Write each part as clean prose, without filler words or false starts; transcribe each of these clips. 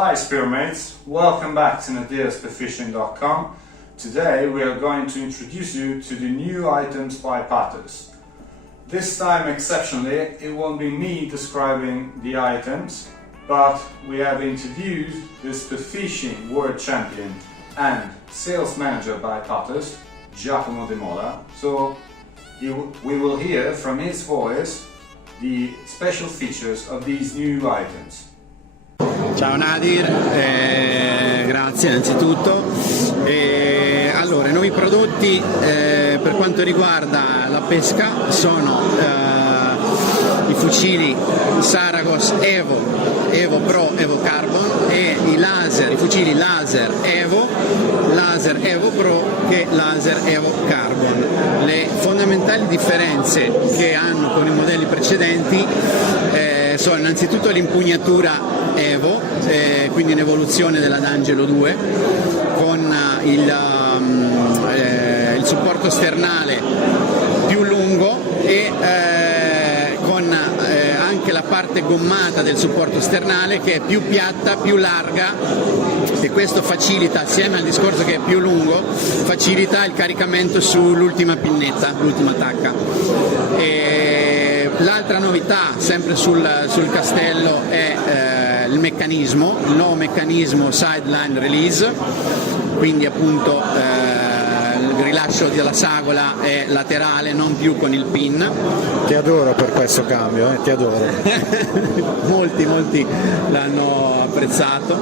Hi Spearmates, welcome back to NadiraSpearfishing.com. Today we are going to introduce you to the new items by Patters. This time exceptionally it won't be me describing the items, but we have introduced the Spearfishing World Champion and Sales Manager by Patters, Giacomo De Mola, so we will hear from his voice the special features of these new items. Ciao Nadir, grazie innanzitutto. Allora, i nuovi prodotti per quanto riguarda la pesca sono i fucili Saragos Evo Pro, Evo Carbon e i fucili laser Evo Pro e laser Evo Carbon. Le fondamentali differenze che hanno con i modelli precedenti sono innanzitutto l'impugnatura Evo, quindi un'evoluzione della D'Angelo 2 con il supporto sternale più lungo e con anche la parte gommata del supporto sternale che è più piatta, più larga, e questo facilita, assieme al discorso che è più lungo, facilita il caricamento sull'ultima pinnetta, l'ultima tacca. L'altra novità, sempre sul castello, è il nuovo meccanismo sideline release, quindi appunto il rilascio della sagola è laterale, non più con il pin. Ti adoro per questo cambio, ti adoro. molti l'hanno apprezzato.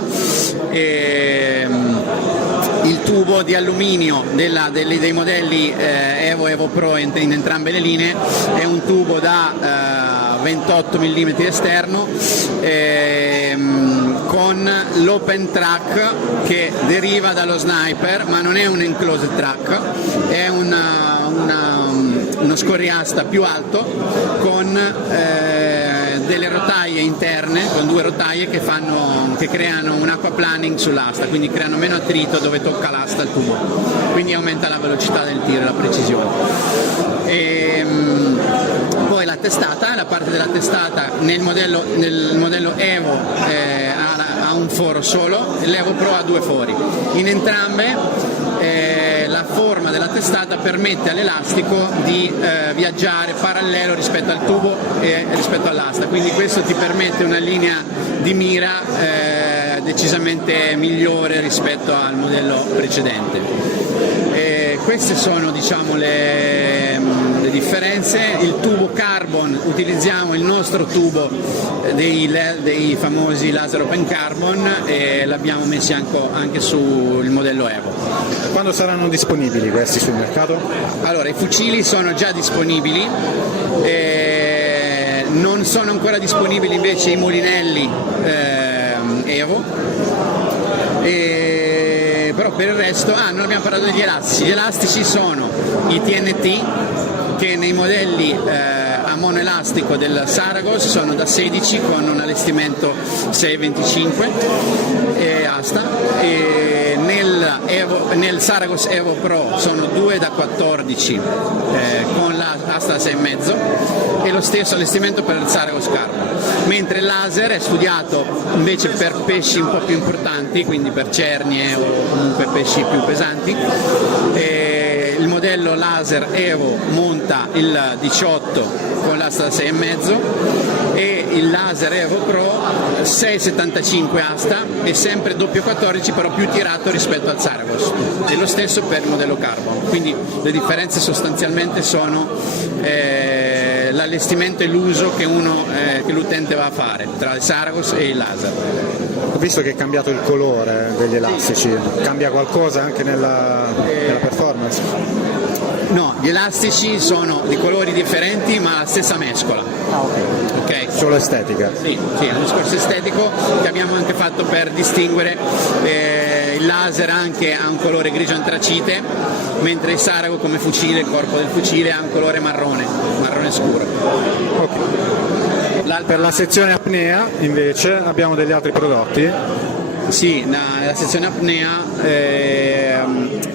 Il tubo di alluminio dei modelli Evo Pro in entrambe le linee è un tubo da 28 mm esterno con l'open track che deriva dallo Sniper, ma non è un enclosed track, è uno scorriasta più alto con delle rotaie interne, con due rotaie che creano un aquaplaning sull'asta, quindi creano meno attrito dove tocca l'asta il tubo, quindi aumenta la velocità del tiro e la precisione. Poi la parte della testata nel modello Evo ha un foro solo, l'Evo Pro ha due fori. In entrambe la forma della testata permette all'elastico di viaggiare parallelo rispetto al tubo e rispetto all'asta, quindi questo ti permette una linea di mira decisamente migliore rispetto al modello precedente. Queste sono, diciamo, le differenze. Il tubo carbon, utilizziamo il nostro tubo dei famosi laser open carbon e l'abbiamo messi anche sul modello Evo. Quando saranno disponibili questi sul mercato? Allora, i fucili sono già disponibili, non sono ancora disponibili invece i mulinelli Evo, però per il resto, non abbiamo parlato degli elastici. Gli elastici sono i TNT, che nei modelli a monoelastico del Saragos sono da 16 con un allestimento 6,25 asta, e nel Saragos Evo Pro sono 2 da 14 con l'asta da 6,5 e lo stesso allestimento per il Saragos Carbon, mentre il laser è studiato invece per pesci un po' più importanti, quindi per cernie o comunque pesci più pesanti. Il modello laser Evo monta il 18 con l'asta da 6,5 e il laser Evo Pro 6,75 asta e sempre doppio 14, però più tirato rispetto al Saragos, e lo stesso per il modello Carbon. Quindi le differenze sostanzialmente sono l'allestimento e l'uso che l'utente va a fare tra il Saragos e il laser. Ho visto che è cambiato il colore degli elastici, cambia qualcosa anche nella performance? No, gli elastici sono di colori differenti ma la stessa mescola. Ok. Solo estetica? Sì, è un discorso estetico che abbiamo anche fatto per distinguere. Il laser anche ha un colore grigio antracite, mentre il Sarago come fucile, il corpo del fucile, ha un colore marrone scuro. Okay. Per la sezione apnea invece abbiamo degli altri prodotti. Sì, nella sezione apnea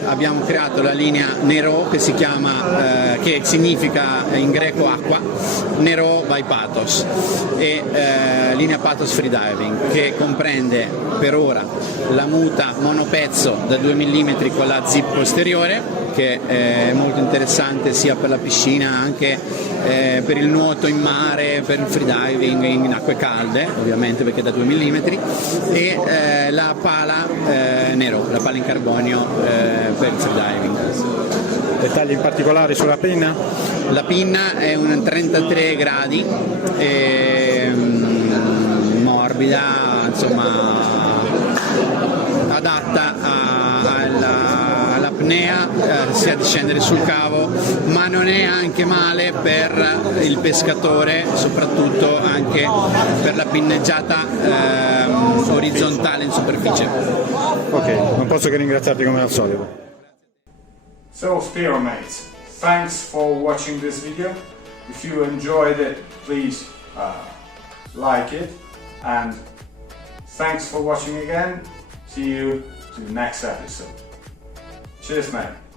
abbiamo creato la linea Nero che si chiama, che significa in greco acqua, Nero by Pathos, e linea Pathos Freediving, che comprende per ora la muta monopezzo da 2 mm con la zip posteriore, che è molto interessante sia per la piscina, anche per il nuoto in mare, per il freediving in acque calde, ovviamente perché da 2 mm, e la pala Nero, la pala in carbonio per il freediving. Dettagli in particolare sulla pinna? La pinna è un 33 gradi, morbida, insomma adatta all'apnea, sia di scendere sul cavo, ma non è anche male per il pescatore, soprattutto anche per la pinneggiata orizzontale in superficie. Ok, non posso che ringraziarti come al solito. So Spearmates, thanks for watching this video. If you enjoyed it, please like it, and thanks for watching again. See you to the next episode. Cheers, mate.